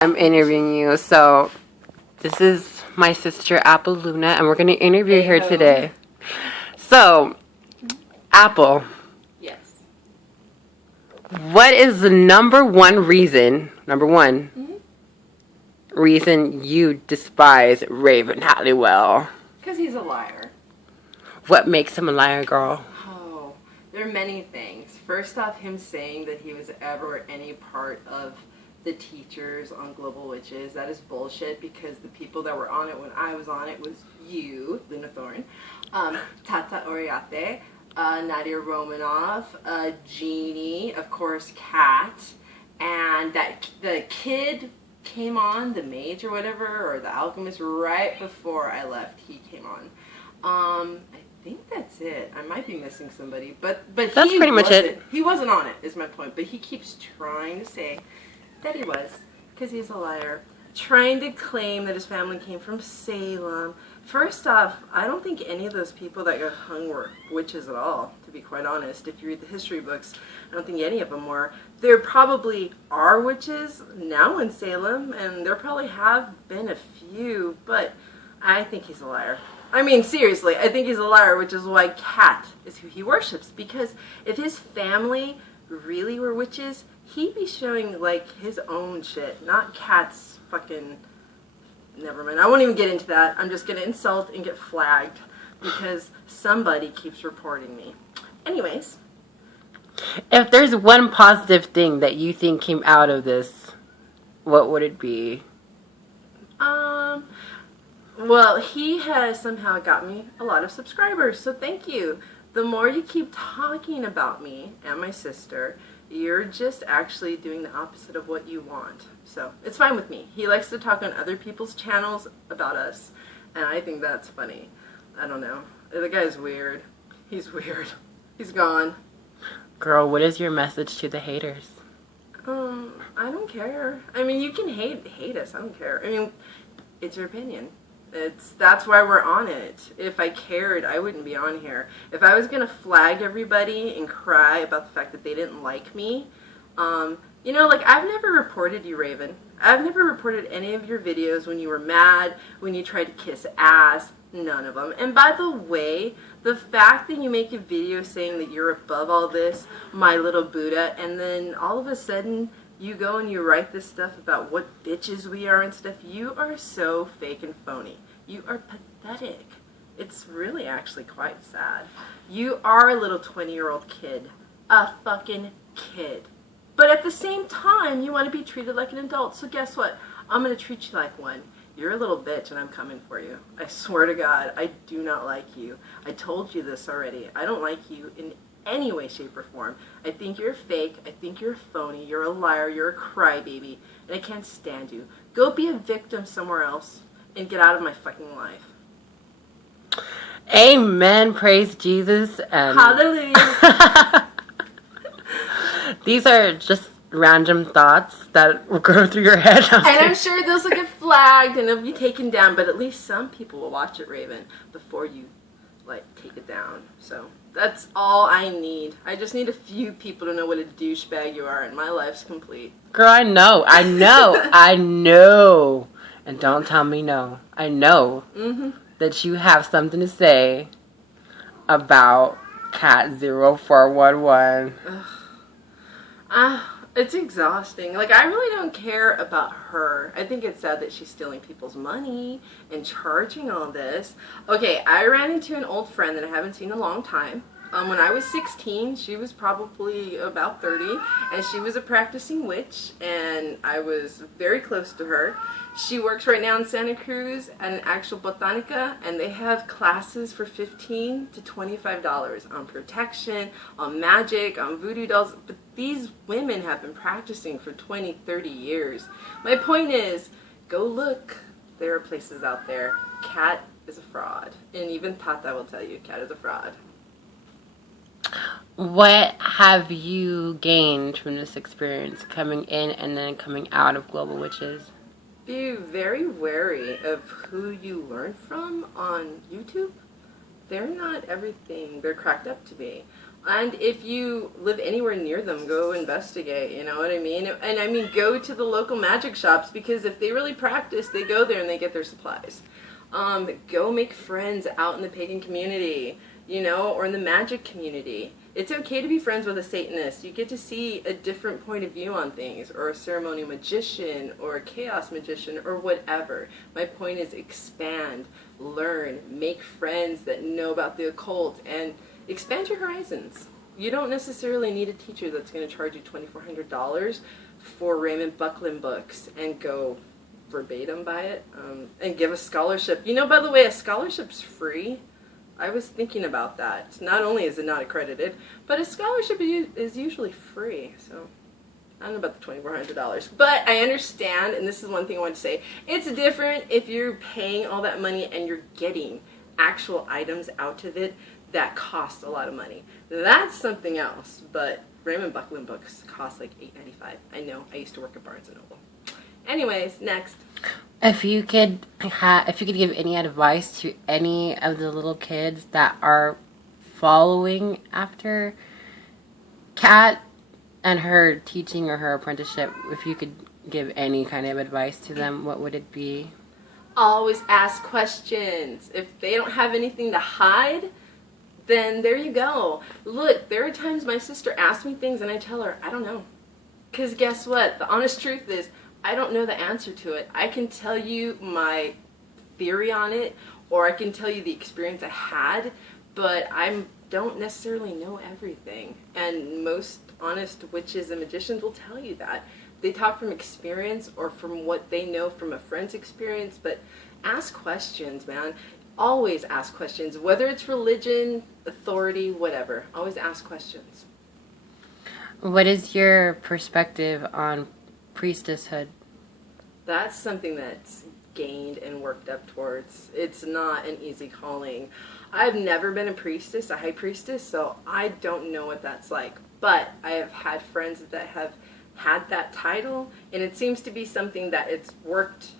I'm interviewing you. So this is my sister Appleluna, and we're going to interview her today. So, Apple. Yes. What is the number one reason reason you despise Raven Halliwell? Because he's a liar. What makes him a liar, girl? Oh, there are many things. First off, him saying that he was ever any part of the teachers on Global Witches. That is bullshit, because the people that were on it when I was on it was you, Luna Thorne, Tata Oriate, Nadia Romanov, Jeannie, of course, Kat, and that the kid came on, the mage or whatever, or the alchemist, right before I left. He came on. I think that's it. I might be missing somebody, but that's pretty much it. He wasn't on it, is my point. But he keeps trying to say that he was, because he's a liar. Trying to claim that his family came from Salem. First off, I don't think any of those people that got hung were witches at all, to be quite honest. If you read the history books, I don't think any of them were. There probably are witches now in Salem, and there probably have been a few, but I think he's a liar. I mean, seriously, I think he's a liar, which is why Kat is who he worships. Because if his family really were witches, he'd be showing, like, his own shit, not Kat's fucking... Never mind. I won't even get into that. I'm just going to insult and get flagged because somebody keeps reporting me. Anyways. If there's one positive thing that you think came out of this, what would it be? Well, he has somehow got me a lot of subscribers, so thank you. The more you keep talking about me and my sister, you're just actually doing the opposite of what you want. So, it's fine with me. He likes to talk on other people's channels about us, and I think that's funny. I don't know. The guy's weird. He's weird. He's gone. Girl, what is your message to the haters? I don't care. I mean, you can hate us. I don't care. I mean, it's your opinion. That's why we're on it. If I cared, I wouldn't be on here. If I was gonna flag everybody and cry about the fact that they didn't like me, you know, like, I've never reported you, Raven. I've never reported any of your videos when you were mad, when you tried to kiss ass, none of them. And by the way, the fact that you make a video saying that you're above all this, my little Buddha, and then all of a sudden you go and you write this stuff about what bitches we are and stuff, you are so fake and phony. You are pathetic. It's really actually quite sad. You are a little 20-year-old kid. A fucking kid. But at the same time, you want to be treated like an adult. So guess what? I'm going to treat you like one. You're a little bitch and I'm coming for you. I swear to God, I do not like you. I told you this already. I don't like you in any way, shape, or form. I think you're fake. I think you're phony. You're a liar. You're a crybaby. And I can't stand you. Go be a victim somewhere else and get out of my fucking life. Amen. Praise Jesus. And Hallelujah. These are just random thoughts that will go through your head. And I'm sure those will get flagged and it'll be taken down, but at least some people will watch it, Raven, before you, like, take it down. So that's all I need. I just need a few people to know what a douchebag you are, and my life's complete. Girl, I know. I know. And don't tell me no. I know that you have something to say about Cat 0411. It's exhausting. Like, I really don't care about her. I think it's sad that she's stealing people's money and charging all this. Okay, I ran into an old friend that I haven't seen in a long time. When I was 16, she was probably about 30, and she was a practicing witch, and I was very close to her. She works right now in Santa Cruz at an actual botanica, and they have classes for $15 to $25 on protection, on magic, on voodoo dolls, but these women have been practicing for 20, 30 years. My point is, go look. There are places out there. Kat is a fraud, and even Tata will tell you Kat is a fraud. What have you gained from this experience coming in and then coming out of Global Witches? Be very wary of who you learn from on YouTube. They're not everything they're cracked up to be. And if you live anywhere near them, go investigate, you know what I mean? And I mean, go to the local magic shops, because if they really practice, they go there and they get their supplies. Go make friends out in the pagan community, you know, or in the magic community. It's okay to be friends with a Satanist. You get to see a different point of view on things, or a ceremonial magician, or a chaos magician, or whatever. My point is expand, learn, make friends that know about the occult, and expand your horizons. You don't necessarily need a teacher that's going to charge you $2,400 for Raymond Buckland books and go verbatim by it, and give a scholarship. You know, by the way, a scholarship's free. I was thinking about that. Not only is it not accredited, but a scholarship is usually free. So I don't know about the $2,400, but I understand, and this is one thing I want to say, it's different if you're paying all that money and you're getting actual items out of it that cost a lot of money. That's something else, but Raymond Buckland books cost like $8.95. I know, I used to work at Barnes & Noble. Anyways, next. If you could give any advice to any of the little kids that are following after Kat and her teaching or her apprenticeship, if you could give any kind of advice to them, what would it be? Always ask questions. If they don't have anything to hide, then there you go. Look, there are times my sister asks me things and I tell her, I don't know. Because guess what? The honest truth is, I don't know the answer to it. I can tell you my theory on it, or I can tell you the experience I had, but I don't necessarily know everything. And most honest witches and magicians will tell you that. They talk from experience or from what they know from a friend's experience, but ask questions, man. Always ask questions, whether it's religion, authority, whatever. Always ask questions. What is your perspective on priestesshood? That's something that's gained and worked up towards. It's not an easy calling. I've never been a priestess, a high priestess, so I don't know what that's like. But I have had friends that have had that title, and it seems to be something that it's worked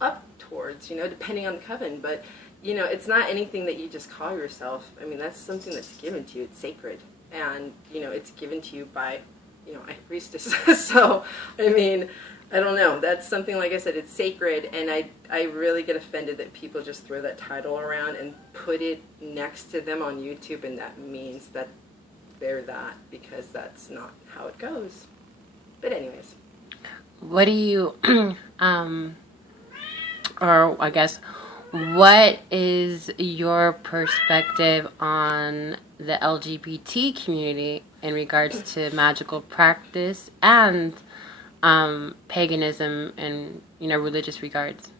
up towards, you know, depending on the coven. But, you know, it's not anything that you just call yourself. I mean, that's something that's given to you. It's sacred. And, you know, it's given to you by, you know, a priestess. So, I mean, I don't know. That's something, like I said, it's sacred, and I really get offended that people just throw that title around and put it next to them on YouTube, and that means that they're that, because that's not how it goes. But anyways. What do you, or I guess, what is your perspective on the LGBT community in regards to magical practice and paganism and, you know, religious regards?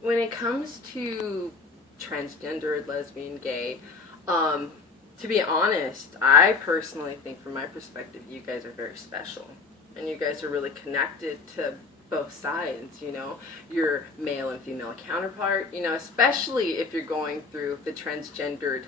When it comes to transgendered, lesbian, gay, to be honest, I personally think, from my perspective, you guys are very special. And you guys are really connected to both sides, you know, your male and female counterpart, you know, especially if you're going through the transgendered,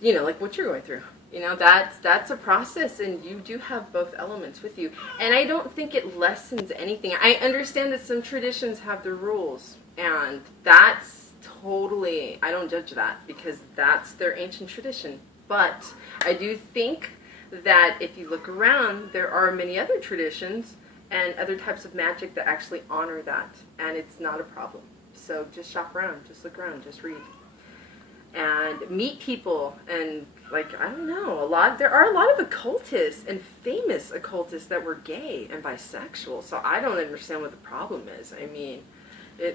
you know, like what you're going through. You know, that's a process, and you do have both elements with you. And I don't think it lessens anything. I understand that some traditions have their rules, and that's totally, I don't judge that, because that's their ancient tradition. But I do think that if you look around, there are many other traditions and other types of magic that actually honor that, and it's not a problem. So just shop around, just look around, just read. And meet people, and like, I don't know, there are a lot of occultists and famous occultists that were gay and bisexual, so I don't understand what the problem is. I mean, I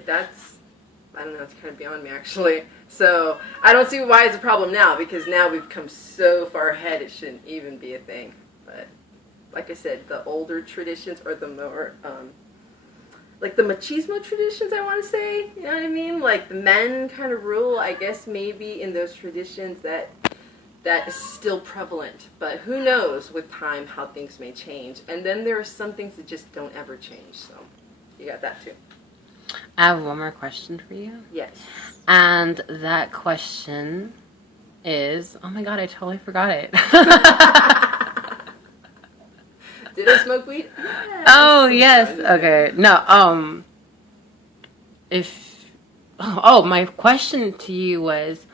don't know, it's kind of beyond me, actually. So I don't see why it's a problem now, because now we've come so far ahead it shouldn't even be a thing. But like I said, the older traditions, or the more like the machismo traditions, I want to say, you know what I mean? Like the men kind of rule, I guess maybe in those traditions that is still prevalent. But who knows with time how things may change. And then there are some things that just don't ever change. So you got that too. I have one more question for you. Yes. And that question is, oh my god, I totally forgot it. Did I smoke weed? Yes. Oh, yes. Okay. No, my question to you was,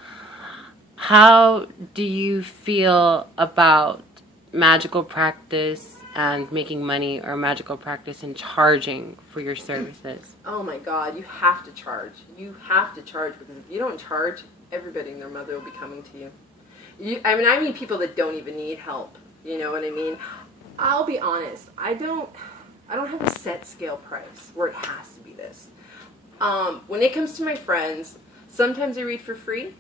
How do you feel about magical practice and making money, or magical practice and charging for your services? Oh my God, you have to charge. You have to charge, because if you don't charge, everybody and their mother will be coming to you. I mean people that don't even need help. You know what I mean? I'll be honest. I don't have a set scale price where it has to be this. When it comes to my friends, sometimes I read for free.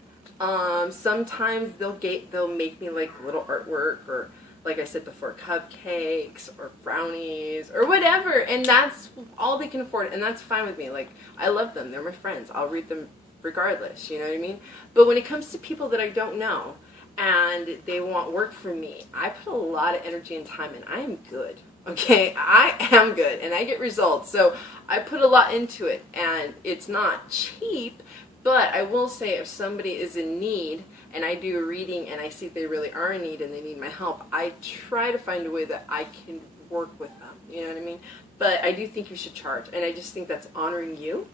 Sometimes they'll make me like little artwork, or like I said before, cupcakes or brownies or whatever, and that's all they can afford, and that's fine with me. Like, I love them. They're my friends. I'll read them regardless, you know what I mean? But when it comes to people that I don't know and they want work from me, I put a lot of energy and time in. I am good. Okay, I am good, and I get results. So I put a lot into it, and it's not cheap, but I will say if somebody is in need and I do a reading and I see they really are in need and they need my help, I try to find a way that I can work with them. You know what I mean? But I do think you should charge, and I just think that's honoring you.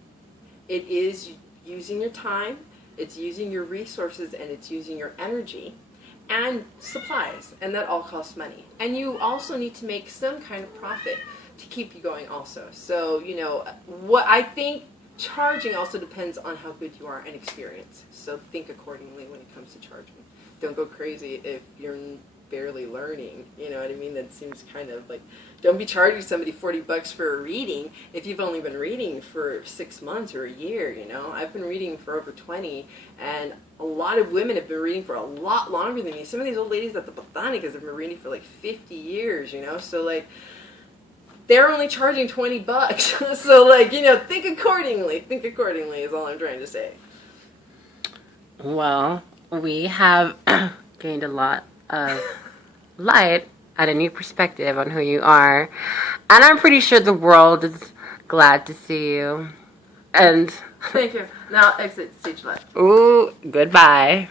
It is using your time, it's using your resources, and it's using your energy and supplies, and that all costs money. And you also need to make some kind of profit to keep you going also. So, you know, what I think charging also depends on how good you are and experience. So think accordingly when it comes to charging. Don't go crazy if you're barely learning. You know what I mean? That seems kind of like, don't be charging somebody $40 for a reading if you've only been reading for 6 months or a year, you know? I've been reading for over 20, and a lot of women have been reading for a lot longer than me. Some of these old ladies at the Botanicas have been reading for like 50 years, you know? So like, they're only charging $20. So like, you know, think accordingly. Think accordingly is all I'm trying to say. Well, we have gained a lot of light and a new perspective on who you are. And I'm pretty sure the world is glad to see you. And Thank you. Now exit stage left. ooh, goodbye.